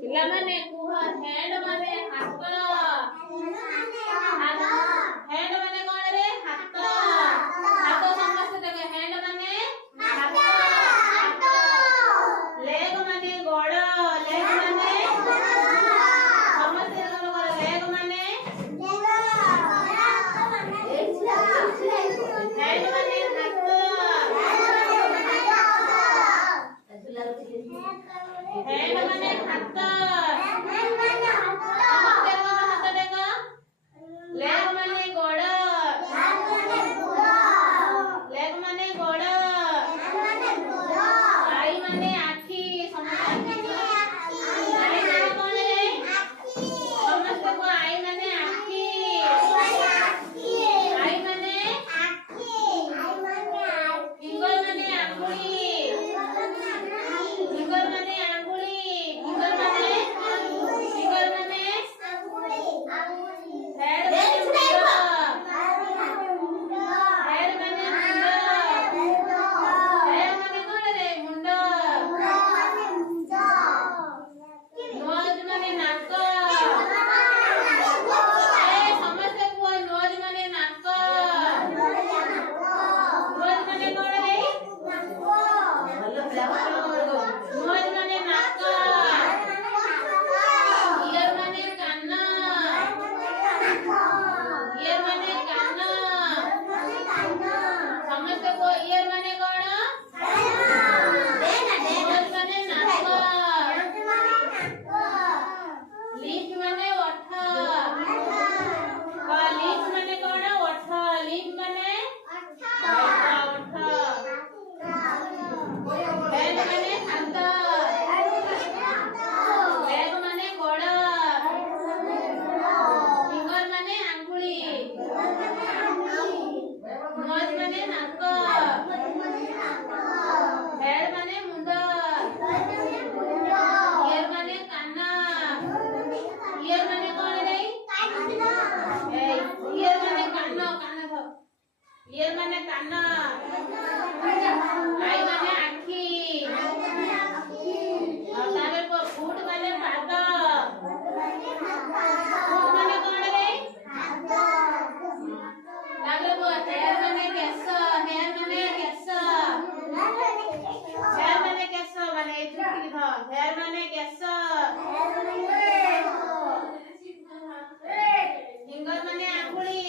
ପିଲାମାନେ କୁହ ହ୍ୟାଣ୍ଡ ମାନେ ହାତ ହ୍ୟାଣ୍ଡ ମାନେ କଣ ରେ ହାତ ହାତ ସମସ୍ତେ ଦେଖ ହ୍ୟାଣ୍ଡ ମାନେ ହାତ ଲେଗ ମାନେ ଗୋଡ଼ ଲେଗ ମାନେ ସମସ୍ତେ କଣ ଲେଗ ମାନେ ହ୍ୟାଣ୍ଡ ମାନେ ହାତ ହ୍ୟାଣ୍ଡ ମାନେ ହାତ ସମସ୍ତେ ହାତ ଦେଖ ଲେଗ ମାନେ ଗୋଡ଼ ଲେଗ ମାନେ ଗୋଡ଼ ଆଇ ମାନେ ଆଖି ସମସ୍ତେ ଆଇ ମାନେ କଣ ରେ ସମସ୍ତେ କହ ଆଇ ମାନେ ଆଖି ଆଇ ମାନେ ଫିଙ୍ଗର ମାନେ ଆଙ୍ଗୁଳି ଫିଙ୍ଗର ମାନେ ଆଙ୍ଗୁଳି ଫିଙ୍ଗର ମାନେ ହେଡ ମାନେ ମୁଣ୍ଡ ହେଡ ମାନେ ମୁଣ୍ଡ ହେଡ ମାନେ କଣ ରେ ମୁଣ୍ଡ ନୋଜ ମାନେ ନାକ ସମସ୍ତେ କୁହ ନୋଜ ମାନେ ନାକ ନୋଜ ମାନେ କଣ ରେ ନୋଜ ମାନେ ନାକ ଇୟର ମାନେ କାନ ଇୟର ମାନେ କାନ ସମସ୍ତେ କୁହ ଇୟର ମାନେ କଣ ନୋଜ ମାନେ ନାକ লিপ মানে ওঠ লিপ মানে কোন ওঠ লিপ মানে ওঠ ব্যাগ মানে হাত ব্যাগ মানে গোড় ফিঙ্গর মানে আঙ্গুলি নোজ মানে নাক হেড মানে মুন্ড ইয়ার মানে কান ইয়ার মানে কোন রে এই ইয়ার মানে কান কান ধ ইয়ার মানে কান আই মানে আখি তারে ফুট মানে পাদ ফুট মানে কোন রে তারে হেয়ার মানে কেশ হেয়ার মানে কেশ হেয়ার মানে কেশ মানে এই চুটি ধ হেয়ার মানে কেশ ফিঙ্গর মানে আঙ্গুলি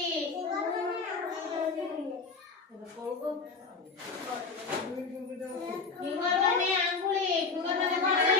ফিঙ্গর মানে আঙ্গুলি ফিঙ্গর মানে কোন